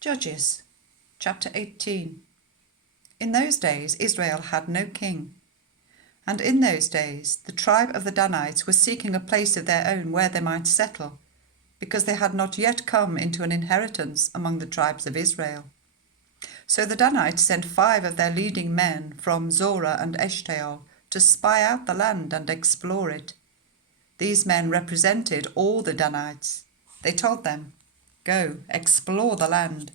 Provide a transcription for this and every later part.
Judges, chapter 18. In those days Israel had no king. And in those days the tribe of the Danites was seeking a place of their own where they might settle, because they had not yet come into an inheritance among the tribes of Israel. So the Danites sent 5 of their leading men from Zorah and Eshtaol to spy out the land and explore it. These men represented all the Danites. They told them, "Go, explore the land."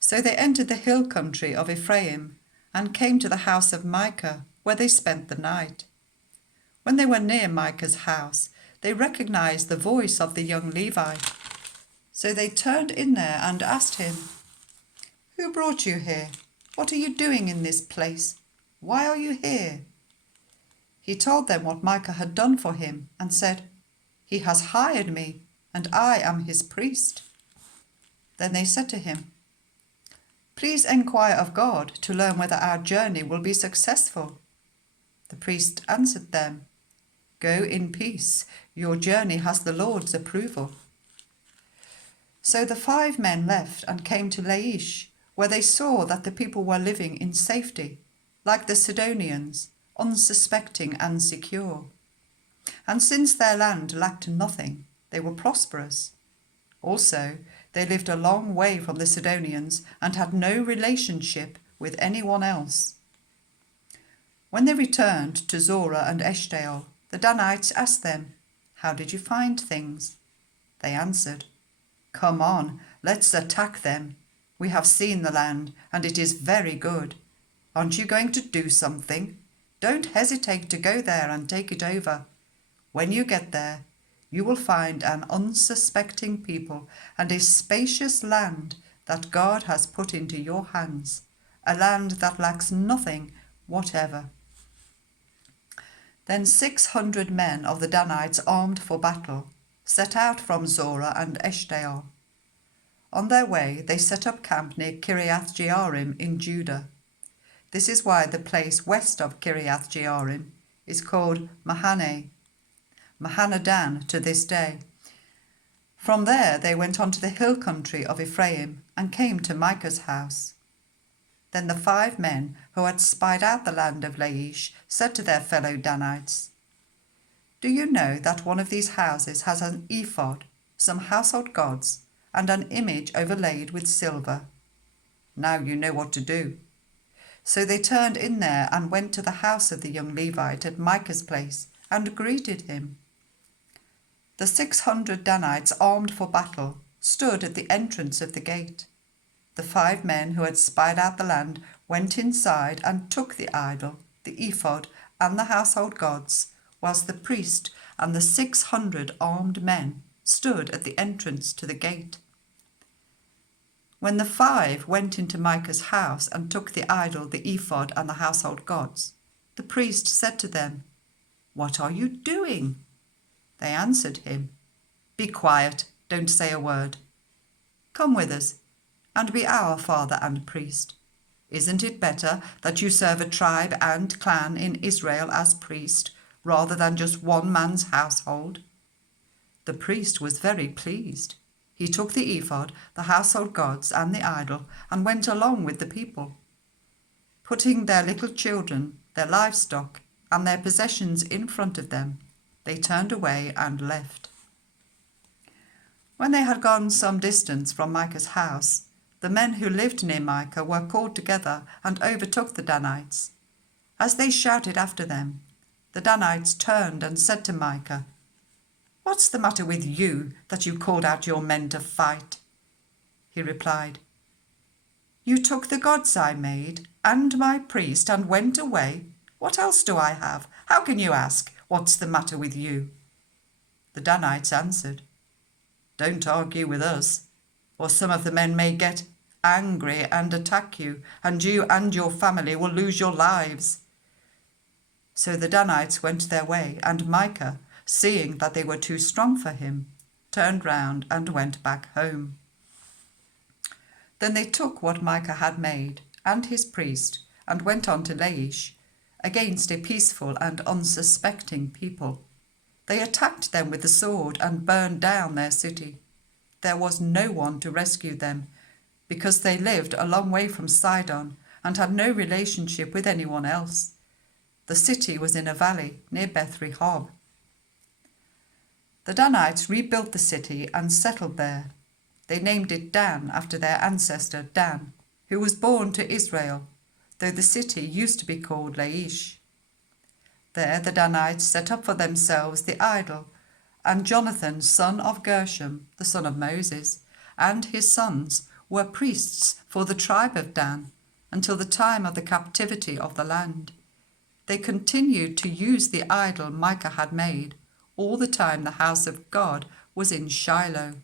So they entered the hill country of Ephraim and came to the house of Micah, where they spent the night. When they were near Micah's house, they recognized the voice of the young Levite. So they turned in there and asked him, "Who brought you here? What are you doing in this place? Why are you here?" He told them what Micah had done for him and said, "He has hired me, and I am his priest." Then they said to him, "Please enquire of God to learn whether our journey will be successful." The priest answered them, "Go in peace. Your journey has the Lord's approval." So the 5 men left and came to Laish, where they saw that the people were living in safety, like the Sidonians, unsuspecting and secure. And since their land lacked nothing, they were prosperous. Also, they lived a long way from the Sidonians and had no relationship with anyone else. When they returned to Zorah and Eshtaol, the Danites asked them, "How did you find things?" They answered, "Come on, let's attack them. We have seen the land, and it is very good. Aren't you going to do something? Don't hesitate to go there and take it over. When you get there, you will find an unsuspecting people and a spacious land that God has put into your hands, a land that lacks nothing whatever." Then 600 men of the Danites armed for battle set out from Zorah and Eshtaol. On their way they set up camp near Kiriath-Jearim in Judah. This is why the place west of Kiriath-Jearim is called Mahanadan to this day. From there they went on to the hill country of Ephraim and came to Micah's house. Then the 5 men who had spied out the land of Laish said to their fellow Danites, "Do you know that one of these houses has an ephod, some household gods, and an image overlaid with silver? Now you know what to do." So they turned in there and went to the house of the young Levite at Micah's place and greeted him. The 600 Danites armed for battle stood at the entrance of the gate. The 5 men who had spied out the land went inside and took the idol, the ephod, and the household gods, whilst the priest and the 600 armed men stood at the entrance to the gate. When the 5 went into Micah's house and took the idol, the ephod, and the household gods, the priest said to them, "What are you doing?" They answered him, "Be quiet, don't say a word. Come with us and be our father and priest. Isn't it better that you serve a tribe and clan in Israel as priest, rather than just one man's household?" The priest was very pleased. He took the ephod, the household gods, and the idol, and went along with the people. Putting their little children, their livestock, and their possessions in front of them, they turned away and left. When they had gone some distance from Micah's house, the men who lived near Micah were called together and overtook the Danites. As they shouted after them, the Danites turned and said to Micah, "What's the matter with you that you called out your men to fight?" He replied, "You took the gods I made and my priest and went away. What else do I have? How can you ask, 'What's the matter with you?'" The Danites answered, "Don't argue with us, or some of the men may get angry and attack you, and you and your family will lose your lives." So the Danites went their way, and Micah, seeing that they were too strong for him, turned round and went back home. Then they took what Micah had made, and his priest, and went on to Laish, against a peaceful and unsuspecting people. They attacked them with the sword and burned down their city. There was no one to rescue them, because they lived a long way from Sidon and had no relationship with anyone else. The city was in a valley near Beth Rehob. The Danites rebuilt the city and settled there. They named it Dan after their ancestor Dan, who was born to Israel, though the city used to be called Laish. There the Danites set up for themselves the idol, and Jonathan, son of Gershom, the son of Moses, and his sons were priests for the tribe of Dan until the time of the captivity of the land. They continued to use the idol Micah had made all the time the house of God was in Shiloh.